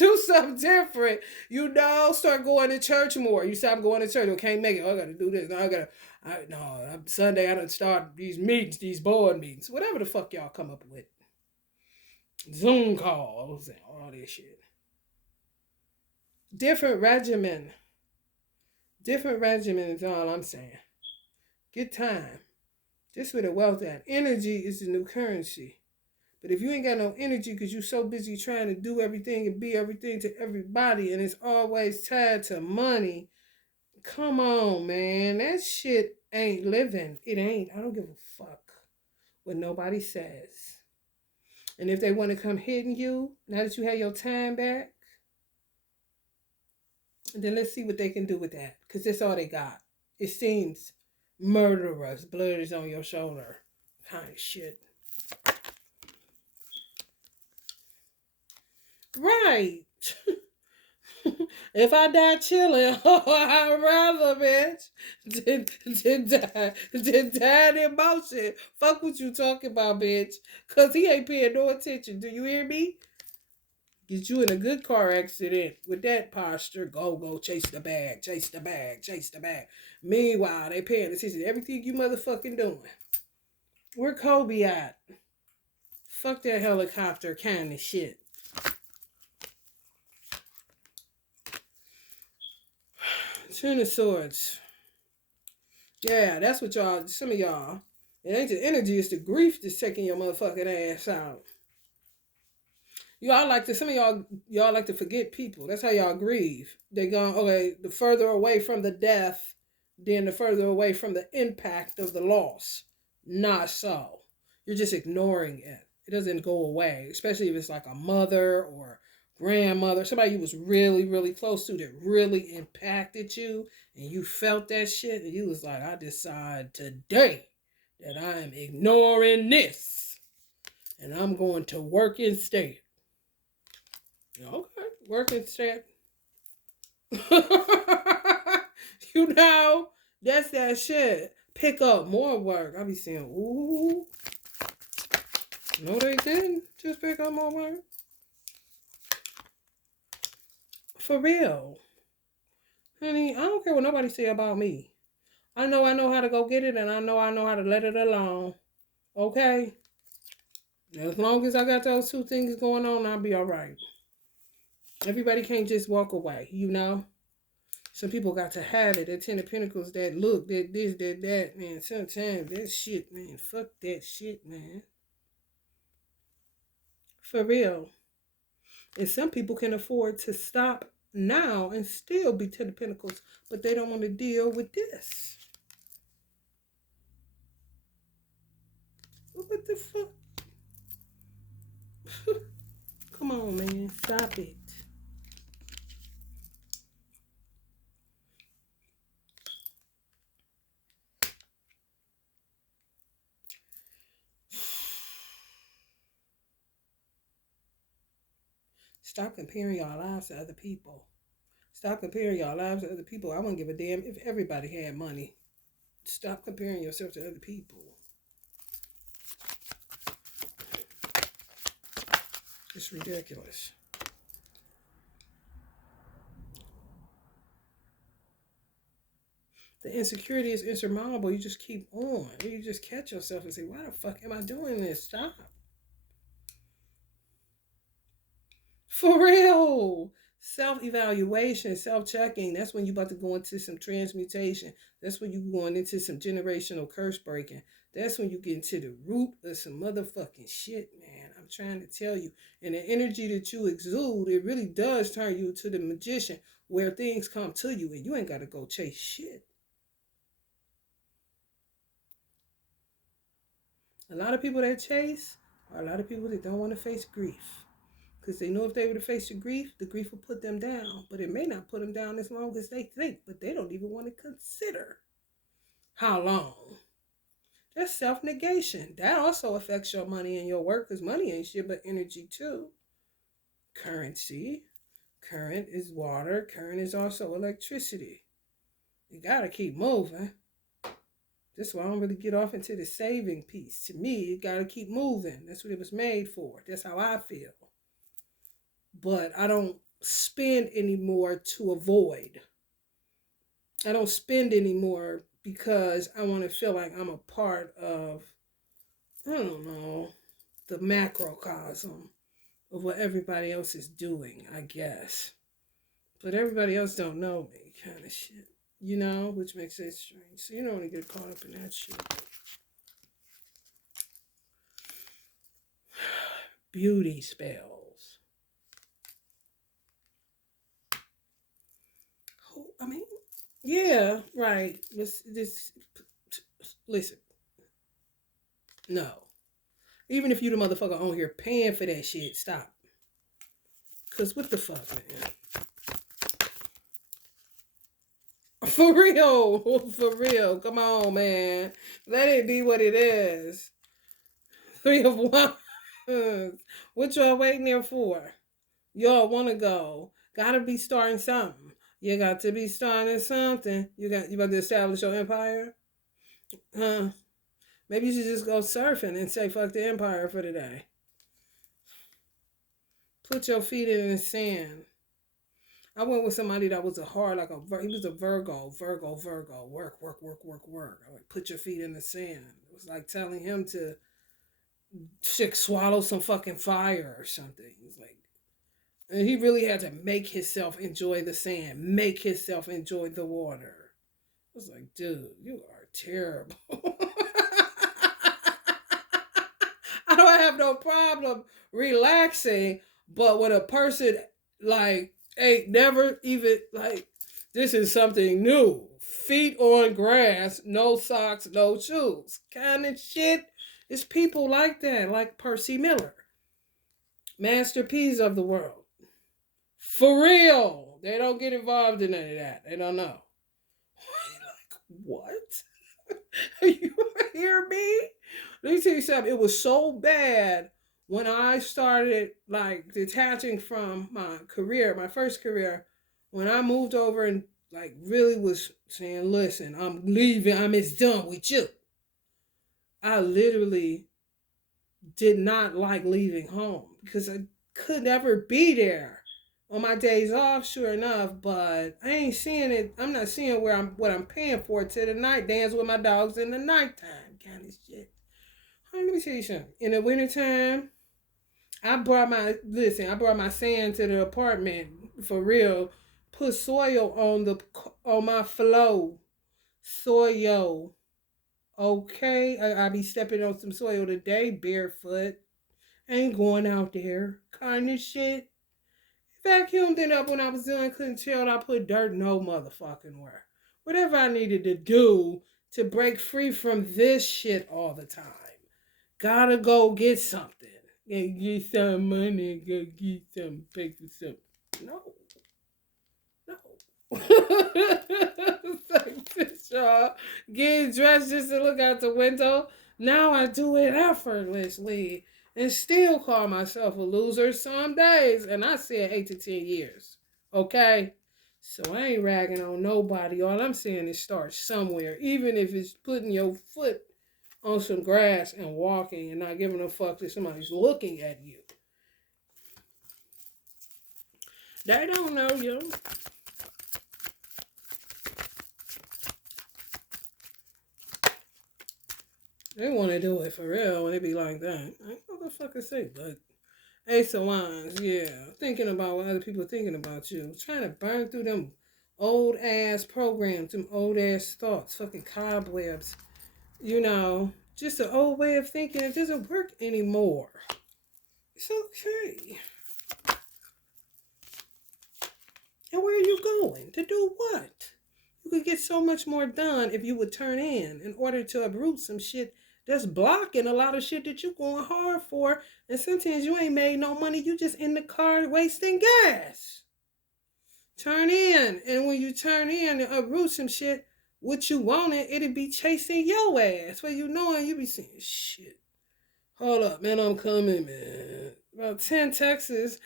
Do something different. Start going to church more. You stop going to church. I can't make it. Oh, I gotta do this. No, Sunday I don't start these meetings, these board meetings, whatever the fuck y'all come up with. Zoom calls and all this shit. Different regimen. Different regimen is all I'm saying. Get time. This where the wealth at. Energy is the new currency. But if you ain't got no energy because you're so busy trying to do everything and be everything to everybody and it's always tied to money, come on, man. That shit ain't living. It ain't. I don't give a fuck what nobody says. And if they want to come hitting you, now that you have your time back, then let's see what they can do with that. Because that's all they got. It seems murderous. Blood is on your shoulder. Kind of shit. Right. If I die chilling, I'd rather, bitch, than die in motion. Fuck what you talking about, bitch. Because he ain't paying no attention. Do you hear me? Get you in a good car accident with that posture. Go, chase the bag, chase the bag, chase the bag. Meanwhile, they paying attention to everything you motherfucking doing. Where Kobe at? Fuck that helicopter kind of shit. Ten of Swords. Yeah, that's what y'all, some of y'all, it ain't the energy, it's the grief that's taking your motherfucking ass out. Some of y'all like to forget people. That's how y'all grieve. They go, okay, the further away from the death, then the further away from the impact of the loss. Not so. You're just ignoring it. It doesn't go away, especially if it's like a mother or grandmother, somebody you was really, really close to that really impacted you, and you felt that shit, and you was like, I decide today that I am ignoring this, and I'm going to work instead. Okay, work instead. You know, that's that shit. Pick up more work. I be saying, ooh. No, they didn't. Just pick up more work. For real. Honey, I don't care what nobody say about me. I know how to go get it, and I know how to let it alone. Okay? As long as I got those two things going on, I'll be all right. Everybody can't just walk away, you know? Some people got to have it. That Ten of Pentacles, that look, that this, that, man. Sometimes that shit, man. Fuck that shit, man. For real. And some people can afford to stop now and still be Ten of Pentacles, but they don't want to deal with this. What the fuck? Come on, man. Stop it. Stop comparing your lives to other people. Stop comparing your lives to other people. I wouldn't give a damn if everybody had money. Stop comparing yourself to other people. It's ridiculous. The insecurity is insurmountable. You just keep on. You just catch yourself and say, why the fuck am I doing this? Stop. For real. Self-evaluation, self-checking. That's when you're about to go into some transmutation. That's when you're going into some generational curse breaking. That's when you get into the root of some motherfucking shit, man. I'm trying to tell you. And the energy that you exude, it really does turn you to the magician where things come to you and you ain't got to go chase shit. A lot of people that chase are a lot of people that don't want to face grief. Because they know if they were to face the grief will put them down. But it may not put them down as long as they think. But they don't even want to consider how long. That's self-negation. That also affects your money and your work. Because money ain't shit but energy too. Currency. Current is water. Current is also electricity. You got to keep moving. That's why I don't really get off into the saving piece. To me, you got to keep moving. That's what it was made for. That's how I feel. But I don't spend anymore to avoid. I don't spend anymore because I want to feel like I'm a part of, I don't know, the macrocosm of what everybody else is doing, I guess. But everybody else don't know me, kind of shit. Which makes it strange. So you don't want to get caught up in that shit. Beauty spells. I mean, yeah, right. Listen. No. Even if you the motherfucker on here paying for that shit, stop. Cause what the fuck, man? For real. For real. Come on, man. Let it be what it is. Three of Wands. What y'all waiting there for? Y'all want to go. Gotta be starting something. You got to be starting something. You about to establish your empire? Huh? Maybe you should just go surfing and say fuck the empire for the day. Put your feet in the sand. I went with somebody that was he was a Virgo. Work, work, work, work, work. I like, put your feet in the sand. It was like telling him to swallow some fucking fire or something. It was like, and he really had to make himself enjoy the sand, make himself enjoy the water. I was like, dude, you are terrible. I don't have no problem relaxing, but when a person like ain't never even like, this is something new. Feet on grass, no socks, no shoes. Kind of shit. It's people like that, like Percy Miller. Master P's of the world. For real. They don't get involved in any of that. They don't know. Like, what? You hear me? Let me tell you something. It was so bad when I started like detaching from my career, my first career, when I moved over and like really was saying, listen, I'm leaving, I'm done with you. I literally did not like leaving home because I could never be there on my days off, sure enough, but I ain't seeing it. I'm not seeing what I'm paying for to the night dance with my dogs in the nighttime kind of shit. Let me tell you something. In the wintertime, I brought my sand to the apartment for real. Put soil on my floor. Soil. Okay. I be stepping on some soil today, barefoot. Ain't going out there. Kind of shit. Vacuumed it up when I was doing, couldn't tell I put dirt no motherfucking where. Whatever I needed to do to break free from this shit all the time. Gotta go get something. Get some money, go get some paper, something. No. Y'all. Getting dressed just to look out the window. Now I do it effortlessly and still call myself a loser some days. And I said 8 to 10 years. Okay? So I ain't ragging on nobody. All I'm saying is start somewhere. Even if it's putting your foot on some grass and walking and not giving a fuck that somebody's looking at you. They don't know you. They want to do it for real when they be like that. I don't know what the fuck to say, but Ace of Wands, yeah. Thinking about what other people are thinking about you. Trying to burn through them old ass programs, them old ass thoughts, fucking cobwebs. Just an old way of thinking. It doesn't work anymore. It's okay. And where are you going? To do what? You could get so much more done if you would turn in order to uproot some shit that's blocking a lot of shit that you're going hard for. And sometimes you ain't made no money. You just in the car wasting gas. Turn in. And when you turn in and uproot some shit, what you wanted, it'll be chasing your ass. Where you knowing you be saying, shit. Hold up, man, I'm coming, man. About 10 texts,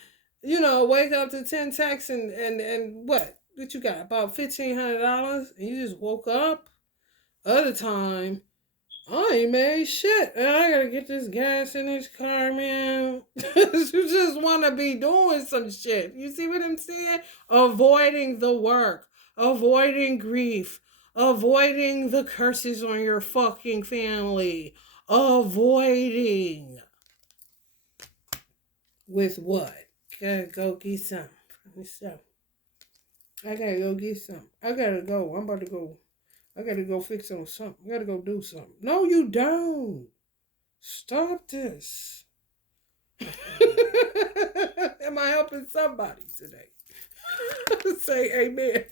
wake up to 10 texts and what? What you got? About $1,500 and you just woke up? Other time, I ain't made shit. And I gotta get this gas in this car, man. You just wanna be doing some shit. You see what I'm saying? Avoiding the work, avoiding grief, avoiding the curses on your fucking family, avoiding. With what? Gotta go get some. So, I gotta go get some. I gotta go. I'm about to go. I gotta go fix on something. I gotta go do something. No, you don't. Stop this. Am I helping somebody today? Say amen.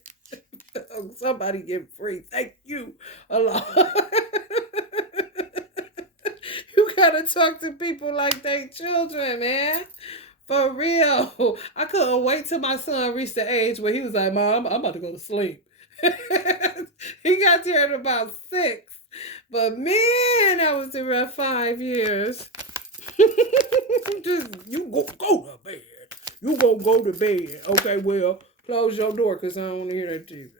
Somebody get free. Thank you a lot. You gotta talk to people like they children, man. For real. I couldn't wait till my son reached the age where he was like, Mom, I'm about to go to sleep. He got there at about 6. But man, that was the rough 5 years. Just you go to bed. You gonna go to bed. Okay, well, close your door because I don't want to hear that TV.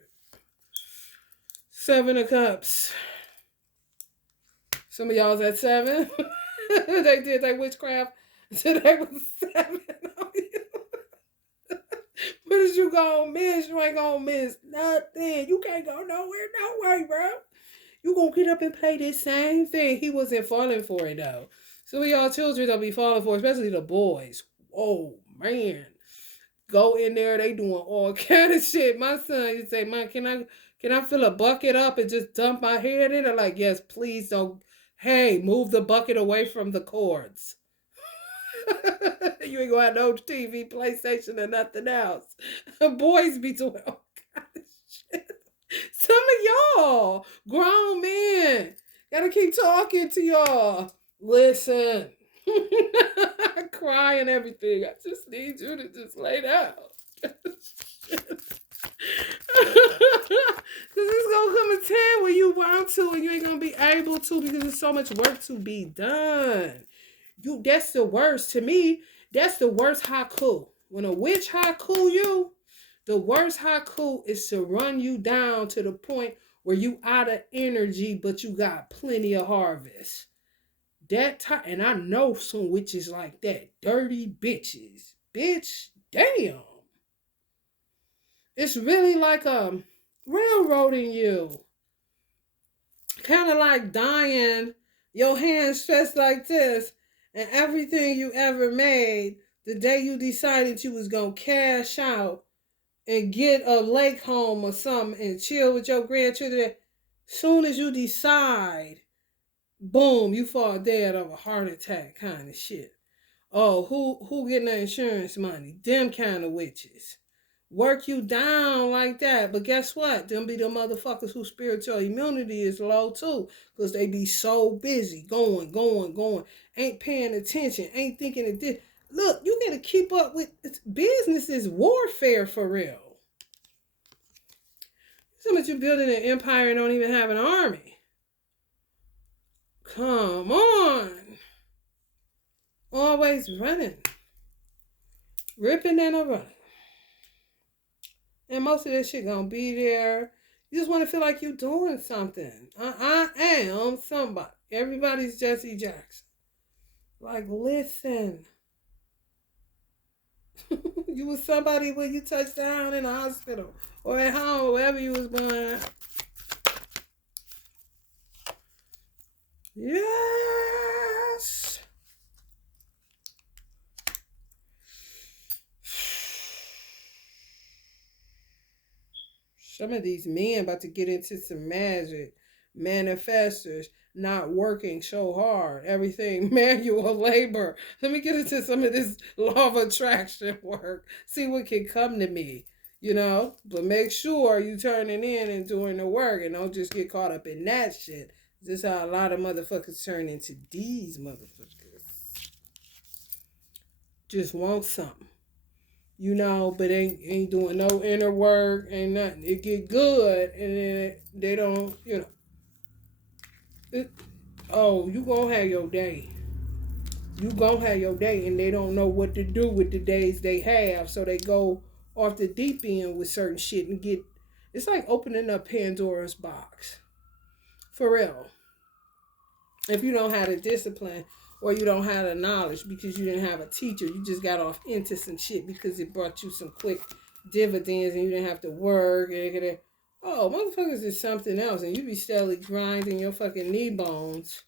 7 of Cups. Some of y'all's at 7. They did that witchcraft. Today was 7 on you. What is you gonna miss? You ain't gonna miss nothing. You can't go nowhere, no way, bro. You gonna get up and play this same thing. He wasn't falling for it though. Some of y'all children don't be falling for it, especially the boys. Oh man. Go in there, they doing all kind of shit. My son used to say, Mom, can I fill a bucket up and just dump my head in? I'm like, yes, please don't. Hey, move the bucket away from the cords. You ain't gonna have no TV, PlayStation, or nothing else. Boys be doing all kind of shit. Some of y'all, grown men, gotta keep talking to y'all. Listen. I cry and everything. I just need you to just lay down. Because it's going to come a time where you want to and you ain't going to be able to because there's so much work to be done. That's the worst. To me, that's the worst haiku. When a witch haiku you, the worst haiku is to run you down to the point where you out of energy, but you got plenty of harvest. That time, and I know some witches like that. Dirty bitches. Bitch, damn. It's really like railroading you. Kind of like dying, your hands stretched like this, and everything you ever made, the day you decided you was going to cash out and get a lake home or something and chill with your grandchildren, soon as you decide, boom, you fall dead of a heart attack kind of shit. Oh, who getting the insurance money? Them kind of witches. Work you down like that. But guess what? Them be the motherfuckers whose spiritual immunity is low too. Because they be so busy. Going. Ain't paying attention. Ain't thinking of this. Look, you gotta keep up with business is warfare for real. So much you building an empire and don't even have an army. Come on. Always running. Ripping and a running. And most of that shit gonna be there. You just want to feel like you're doing something. I am somebody. Everybody's Jesse Jackson. Like, listen. You was somebody when you touched down in the hospital or at home, wherever you was born. Yes. Some of these men about to get into some magic. Manifestors not working so hard. Everything manual labor. Let me get into some of this law of attraction work. See what can come to me. But make sure you turning in and doing the work and don't just get caught up in that shit. This is how a lot of motherfuckers turn into these motherfuckers. Just want something. But ain't doing no inner work, ain't nothing. It get good, and then they don't, you gonna have your day. You gonna have your day, and they don't know what to do with the days they have, so they go off the deep end with certain shit and it's like opening up Pandora's box. For real. If you don't have the discipline or you don't have the knowledge because you didn't have a teacher, you just got off into some shit because it brought you some quick dividends and you didn't have to work. Oh, motherfuckers is something else, and you be steadily grinding your fucking knee bones,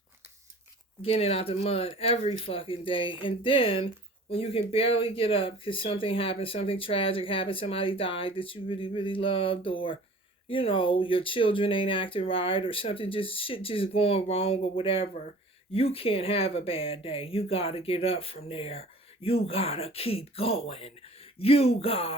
getting out the mud every fucking day. And then when you can barely get up because something happened, something tragic happened, somebody died that you really, really loved, or your children ain't acting right, or something just going wrong or whatever. You can't have a bad day. You gotta get up from there. You gotta keep going. You got